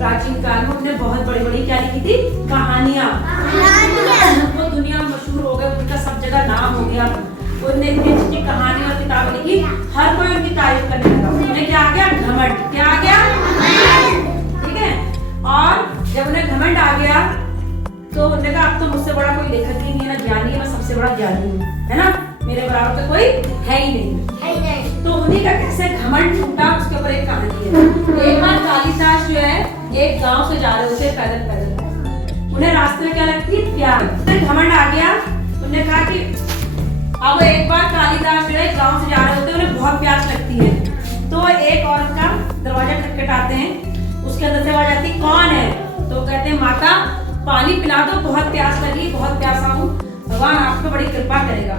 प्राचीन काल में उन्होंने बहुत बड़ी बड़ी क्या लिखी थी, कहानियां। वो दुनिया मशहूर हो गए, उनका सब जगह नाम हो गया। उन्होंने इतनी अच्छी कहानी और किताबें लिखी, हर कोई उनकी तारीफ करने लगा। उन्हें क्या आ गया, घमंड। क्या आ गया, ठीक है। और जब उन्हें घमंड आ गया तो उन्होंने कहा अब तो मुझसे बड़ा कोई लेखक ही नहीं है, ना ज्ञानी है, मैं सबसे बड़ा ज्ञानी हूँ, है ना, मेरे बराबर तो कोई है ही नहीं। तो उन्हीं का कैसे घमंड टूटा, उसके ऊपर एक कहानी है। एक बार कालिदास जो है एक गांव से जा रहे थे पैदल पैदल, उन्हें रास्ते में क्या लगती है, प्यास। घमंड आ गया, उन्होंने कहा कि अब एक बार कालिदास जो है गांव से जा रहे होते हैं, उन्हें बहुत प्यास लगती है। तो एक औरत का दरवाजा खटखटाते हैं, उसके अंदर से आवाज आती, कौन है? तो कहते हैं माता पानी पिला दो, बहुत प्यास लगी, बहुत प्यासा हूँ, भगवान आप पे बड़ी कृपा करेगा।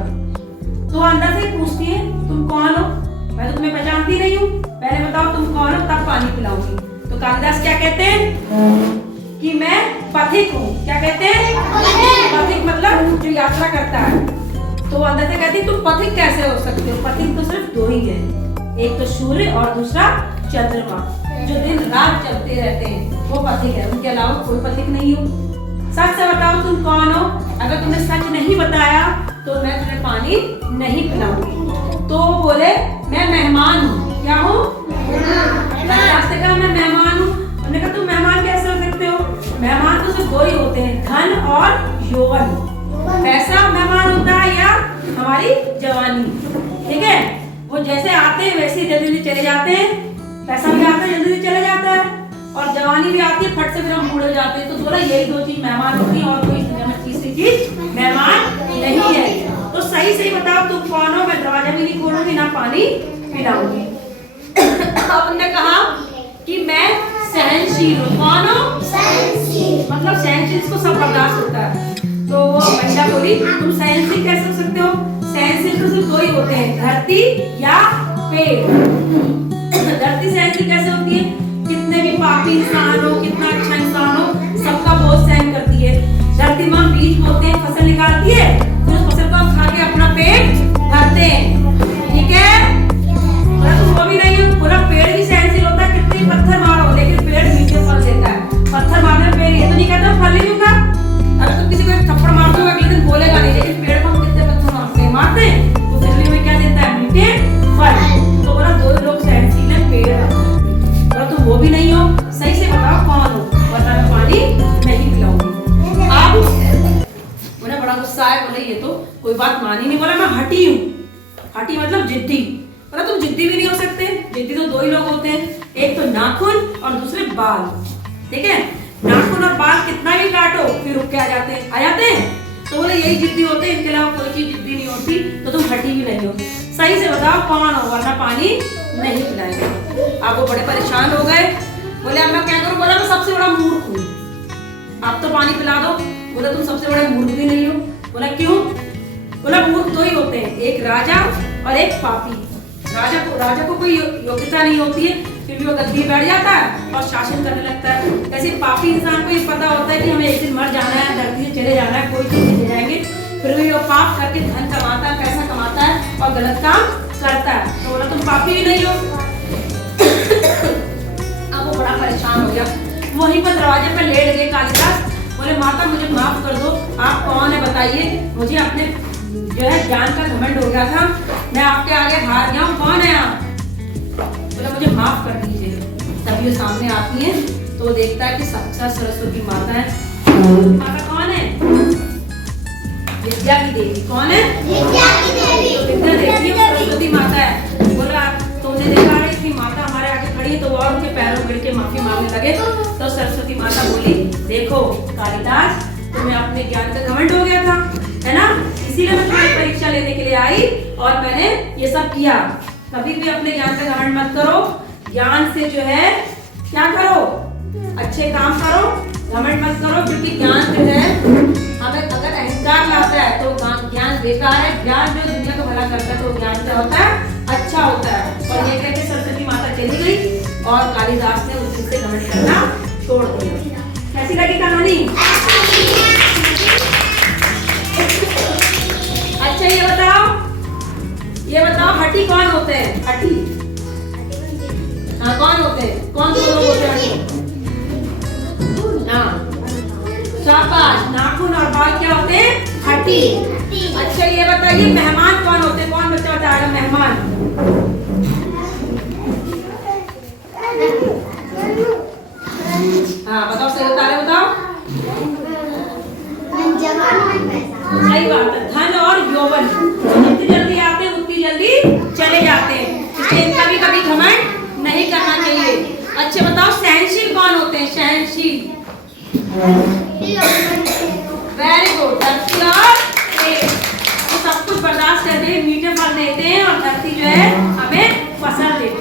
तो अंदर से पूछती है तुम कौन हो, मैं तो तुम्हें पहचानती नहीं हूँ, पहले बताओ तुम कौन हो, तब पानी पिलाऊंगी। तो कालिदास क्या कहते हैं कि मैं पथिक हूँ। क्या कहते हैं, पथिक मतलब जो यात्रा करता है। तो अंदर से कहती तुम पथिक कैसे हो सकते हो, पथिक तो सिर्फ दो ही है, एक तो सूर्य और दूसरा चंद्रमा, जो दिन रात चलते रहते हैं, वो पथिक है, उनके अलावा कोई पथिक नहीं हूँ। सच से बताओ तुम कौन हो, अगर तुमने सच नहीं बताया तो मैं तुम्हें पानी नहीं पिलाऊंगी। तो बोले मैं मेहमान हूँ। क्या हूँ, रास्ते का मैं मेहमान हूँ। उन्होंने कहा तुम मेहमान कैसे हो सकते हो, मेहमान तो सिर्फ दो ही होते हैं, धन और यौवन। पैसा मेहमान होता है या हमारी जवानी, ठीक है। वो जैसे आते हैं वैसे ही जल्दी जल्दी चले जाते हैं, पैसा भी आता है जल्दी जल्दी चले जाता है, और जवानी भी आती है फट से फिर हम बूढ़े हो जाते हैं। तो बोला यही दो चीज मेहमान होती है, और कोई दुनिया में तीसरी चीज मेहमान नहीं है। तो सही सही बताओ तुम कौन हो, मैं दरवाजा भी नहीं खोलूंगी, ना पानी पिलाऊंगी। अब उन्होंने कहा कि मैं सहनशील हूँ। कौन हो, सहनशील, मतलब सहनशील को सब बर्दाश्त होता है। तो वो महिला बोली तुम सहनशील कैसे हो सकते हो, सहनशील तो सिर्फ दो ही होते हैं, धरती या पेड़। धरती सहनशील कैसे होती है, कितने भी पापी इंसान हो, कितना अच्छा इंसान हो, सबका बोझ सहन करती है। धरती माँ बीज बोते हैं, फसल निकालती है, फिर उस फसल को खा के अपना पेट भरते हैं, ठीक है। तुम वो भी नहीं हो, पूरा पेड़ भी सहनशील होता है, कितने पत्थर मारो लेकिन पेड़ मीठे फल देता है। पत्थर मारने पेड़ ये तो नहीं कहता फल नहीं दूंगा, अगर तुम किसी को एक थप्पड़ मार दो अगले दिन बोलेगा नहीं, लेकिन पेड़ को हम कितने पत्थर मारते हैं तो फिर भी हमें क्या देता है, मीठे फल। तो बोला दो लोग सहनशील है, पेड़। बोला तुम वो भी नहीं हो, सही से बताओ कौन हो, वरना मैं पानी नहीं पिलाऊंगी। अब उन्हें बड़ा गुस्सा आया, बोले ये तो कोई बात मानी नहीं। बोला मैं हठी हूँ, हठी मतलब जिद्दी। बोला तुम जिद्दी भी नहीं हो सकते, जिद्दी तो दो ही लोग होते हैं, एक तो नाखून और दूसरे बाल, ठीक है। नाखून और बाल कितना भी काटो फिर रुक के आ जाते हैं। तो बोले यही जिद्दी होते हैं, इनके अलावा कोई चीज जिद्दी नहीं होती, तो तुम हटी भी नहीं हो। सही से बताओ कौन हो, वरना पानी नहीं पिलाएंगे। आप वो बड़े परेशान हो गए, बोले अब मैं क्या करूं। बोला मैं सबसे बड़ा मूर्ख हूँ, आप तो पानी पिला दो। बोला तुम सबसे बड़े मूर्ख भी नहीं हो। बोला क्यों। बोला मूर्ख दो ही होते हैं, एक राजा और एक पापी। राजा को कोई योग्यता नहीं होती है, फिर भी वो गद्दी बैठ जाता है और शासन करने लगता है। ऐसे पापी इंसान को ये पता होता है कि हमें एक दिन मर जाना है, धरती से चले जाना है, कोई चीज नहीं जाएंगे, फिर भी वो पाप करके धन कमाता है, पैसा कमाता है और गलत काम करता है। तो बोला तुम पापी ही नहीं हो। अब वो बड़ा परेशान हो गया, वहीं पर दरवाजे पर लेट गए कालिदास। बोले माता मुझे माफ कर दो, आप कौन है बताइए, मुझे अपने जो है ज्ञान का घमंड हो गया था, मैं आपके आगे हार गया हूँ, कौन है आप। बोला मुझे माफ कर दीजिए। तभी वो सामने आती है तो वो देखता है कि साक्षात सरस्वती माता है। माता कौन है, विद्या की देवी। कौन है, विद्या की देवी। विद्या देवी सरस्वती माता है। बोला तुमने देखा है कि माता हमारे आगे खड़ी है, तो वो और उनके पैरों गिर के माफी मांगने लगे। तो सरस्वती माता बोली देखो कालिदास, तुम्हें अपने ज्ञान का घमंड हो गया था, है ना, इसीलिए मैं तुम्हारी परीक्षा लेने के लिए आई और मैंने ये सब किया। कभी भी अपने ज्ञान का घमंड मत करो, ज्ञान से जो है क्या करो, अच्छे काम करो, घमंड मत करो, क्योंकि ज्ञान जो है हमें अगर अहंकार लाता है तो ज्ञान बेकार है। ज्ञान जो दुनिया को भला करता है तो ज्ञान क्या होता है, अच्छा होता है। और ये कहकर सरस्वती माता चली गई और कालिदास ने उस से घमंड करना छोड़ दिया। कैसी लगी कहानी। अच्छा ये बताओ हठी कौन होते हैं, हठी, हाँ कौन होते हैं, कौन से लोग होते हैं हठी। धरती। अच्छा ये बताइए मेहमान कौन होते हैं? कौन बच्चा बताएगा मेहमान? हाँ बताओ, सही बता रहे, बताओ। सही बात है, धन और यौवन जितनी जल्दी आते हैं उतनी जल्दी चले जाते हैं, इसलिए इनका भी कभी घमंड नहीं करना चाहिए। अच्छा बताओ सहनशील कौन होते हैं? सहनशील, वेरी गुड, धरती और पेड़ वो सब कुछ बर्दाश्त करते हैं, मीठे फल देते हैं और धरती जो है हमें फसल देती है।